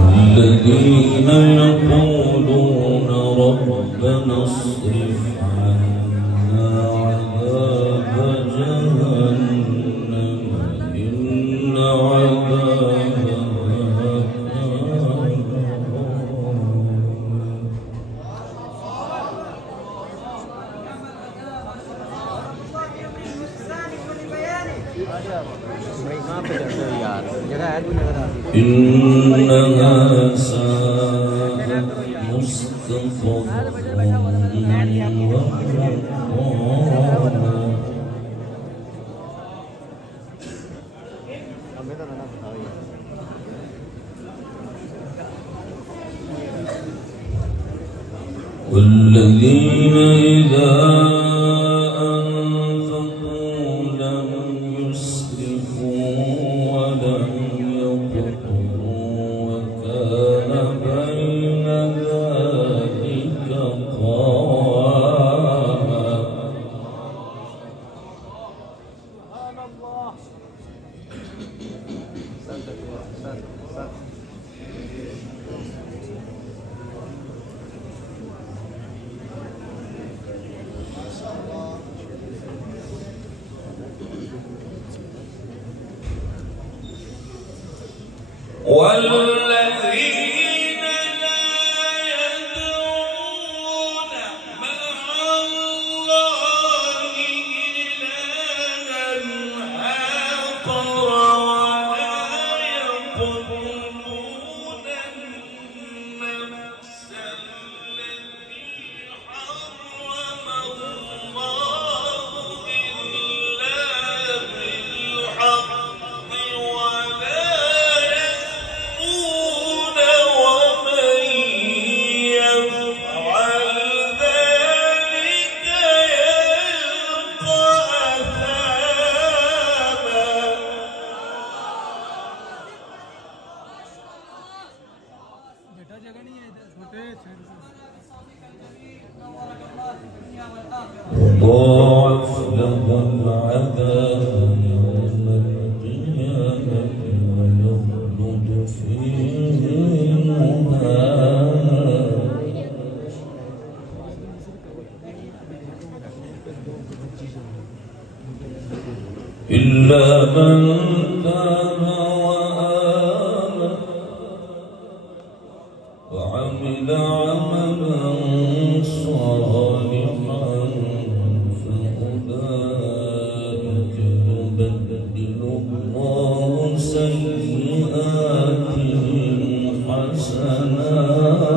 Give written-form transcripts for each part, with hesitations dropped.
الذين يقولون ربنا اصرف عنا عذاب جهنم إن عذابها إنها ساءت مستقرا ومقاما والذين إذا أنفقوا لم يسرفوا ولم يقتروا وكان بين ذلك قواما. والذين لا يدعون مع الله إلها آخر ولا يقتلون النفس التي حرم الله إلا بالحق ضاعف له العذاب يوم القيامة ويخلد فيه إلا من تاب وآمن وعمل عملا صالحا فأولئك يبدل الله سيئاتهم حسنات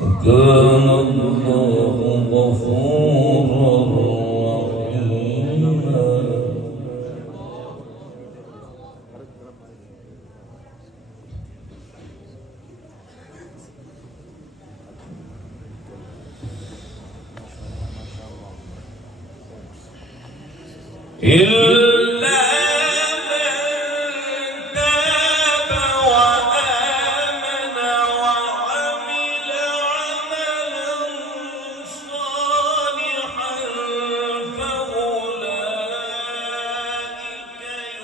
وكان الله غفورا رحيما. إلا من تاب وآمن وعمل عملا صالحا فأولئك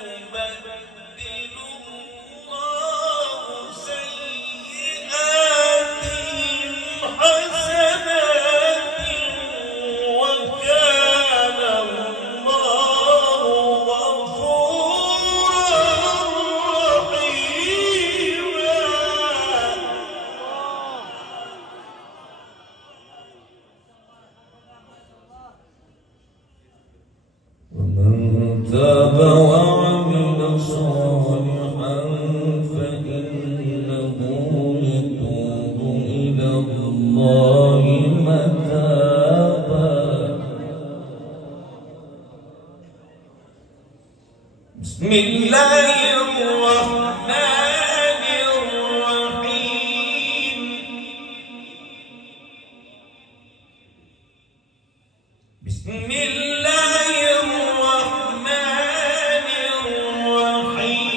يبدل الله سيئاتهم حسنات وكان الله غفورا رحيما. ومن تاب وعمل صالحا فإنه يتوب إلى الله متابا. بسم الله الرحمن الرحيم. بسم الله الرحمن الرحيم.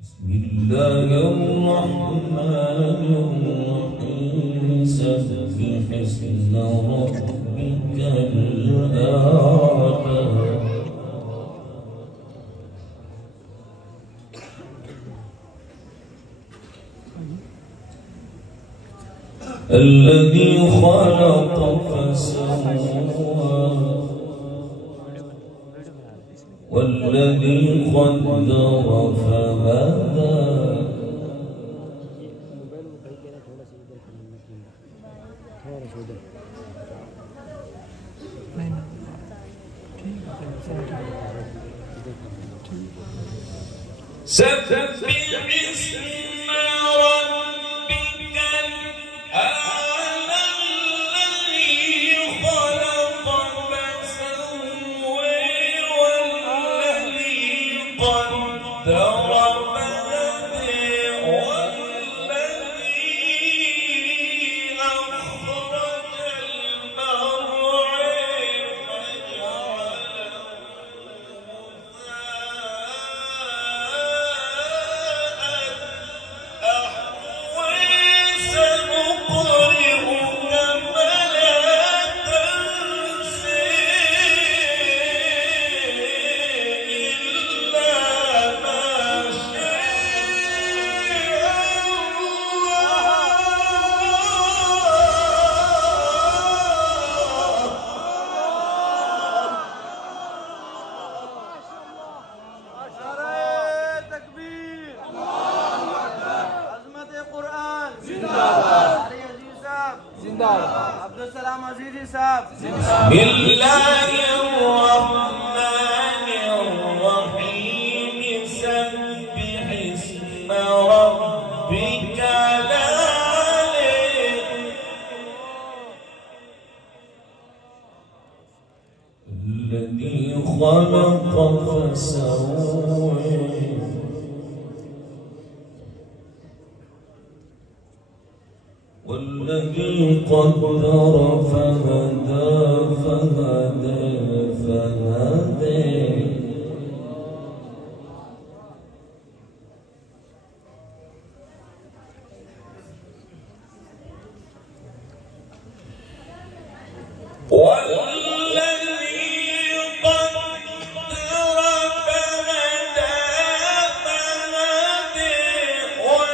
بسم الله الرحمن الرحيم. سبح اسم ربك الأعلى. الذي خلق فسوى والذي قدر فهدى. سبح اسم ربك الأعلى. الذي خلق فسوى والذي قدر فهدى والذي أخرج المرعى فجعله अब्दुलसलाम अजीजी साहब। बिस्मिल्लाहिर्रहमानिर्रहीम। सब्बिह इस्म रब्बिकल आला। الذي خلق فسوى والذي قدر فهدى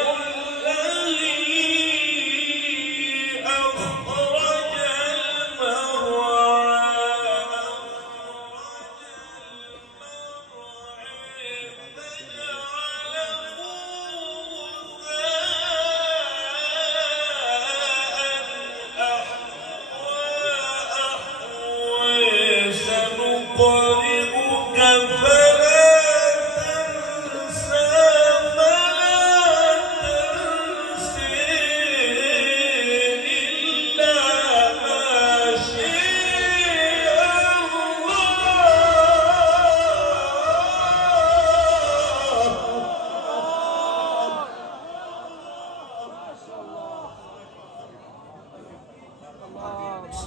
والذي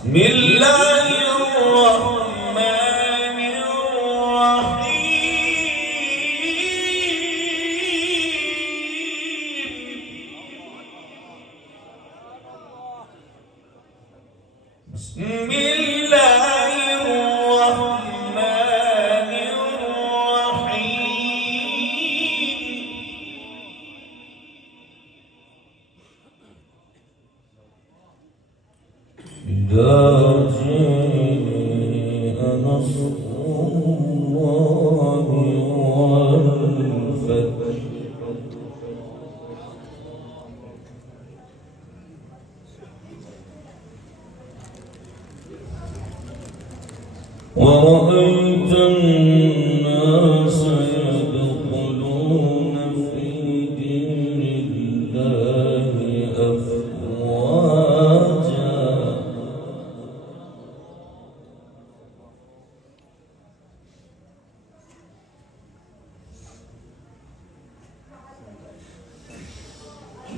بسم الله الرحمن الرحيم بسم الله الرحمن الرحيم إذا جاء نصر الله والفتح ورأيت الناس يدخلون في دين الله أفواجا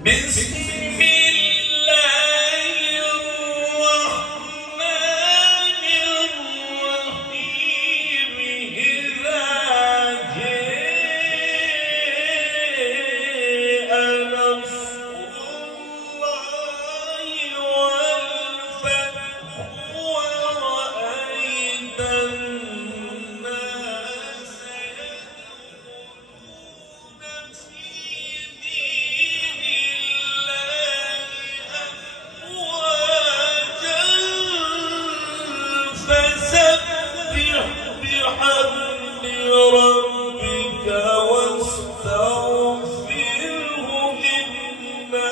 بسم الله الرحمن الرحيم إذا جاء نصر الله والفتح ورأيت الناس يدخلون في دين الله أفواجا فسبح بحمد ربك واستغفره إنه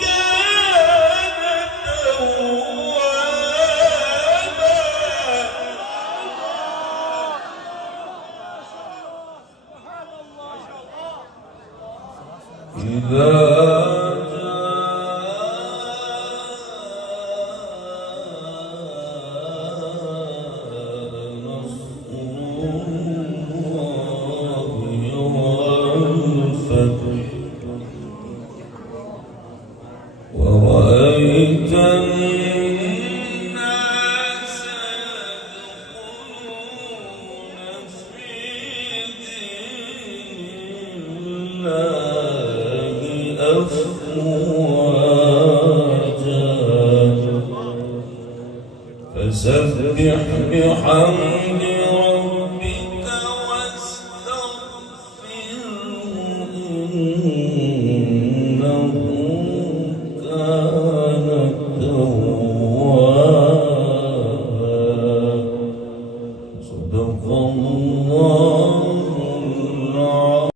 كان توابا إذا ورأيت الناس يدخلون في دين الله أفواجا فسبح بحمد ربك واستغفره إنه كان توابا صدق الله